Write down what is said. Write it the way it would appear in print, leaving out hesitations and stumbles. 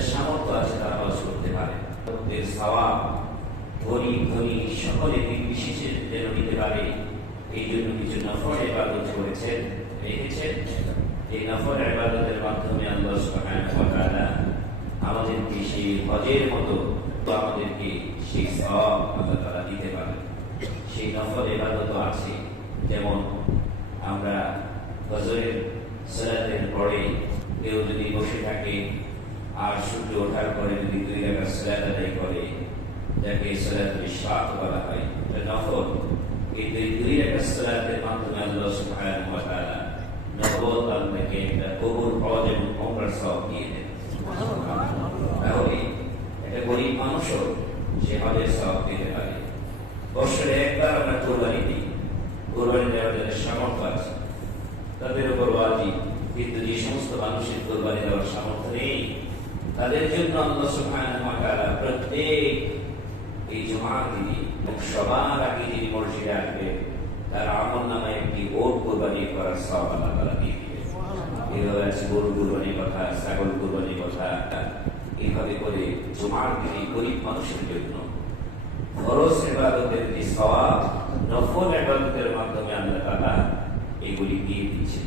যাদের সামর্থ্য আছে তারা হজ করতে পারে। এর সওয়াব ধনী ধনী সকলে নির্বিশেষে যেন নিতে পারে, এই জন্য কিছু নফল ইবাদত করেছেন, রেখেছেন। এই নফল ইবাদতের মাধ্যমে আল্লাহ সুবহানাহু ওয়া তাআলা আমাদেরকে সেই হজের মতো আমাদেরকে সেই সওয়াব আল্লাহ তাআলা দিতে পারে। সেই নফল ইবাদত আছে, যেমন আমরা ফজরের সালাতের পরে কেউ যদি বসে থাকে আর সূর্য ওঠার পরে যদি 2 রাকাত সালাত আদায় করে, যাকে সালাতুল ইশরাক বলা হয়, এটা নফল। এই 2 রাকাত সালাতের মাধ্যমে আল্লাহ সুবহানাহু ওয়া তাআলা নফল বান্দাকে একটা কবুল হজ এবং উমরার সওয়াব দিয়ে দেন। তাহলে একটা গরিব মানুষও সে হজের সওয়াব পেতে পারে। বছরে একবার আমরা কোরবানি দিই, কোরবানি দেওয়ার যাদের সামর্থ্য আছে তাদের উপর ওয়াজিব, কিন্তু যে সমস্ত মানুষের কোরবানি দেওয়ার সামর্থ্য নেই তাদের জন্য আল্লাহ সুবহানাহু ওয়া তাআলা প্রত্যেক এই জুমার দিনে সবার আগে যিনি মসজিদে আসবে তার আমলনামায় একটি ওট কোরবানি করার সওয়াব আল্লাহ তাআলা দিয়ে দিবেন। এভাবে আছে গরু কোরবানির কথা, ছাগল কোরবানির কথা। এইভাবে করে জুমার দিনে গরিব মানুষের জন্য ফরজ ইবাদতের যে সওয়াব নফল ইবাদতের মাধ্যমে আল্লাহ তাআলা এগুলি দিয়ে দিচ্ছেন।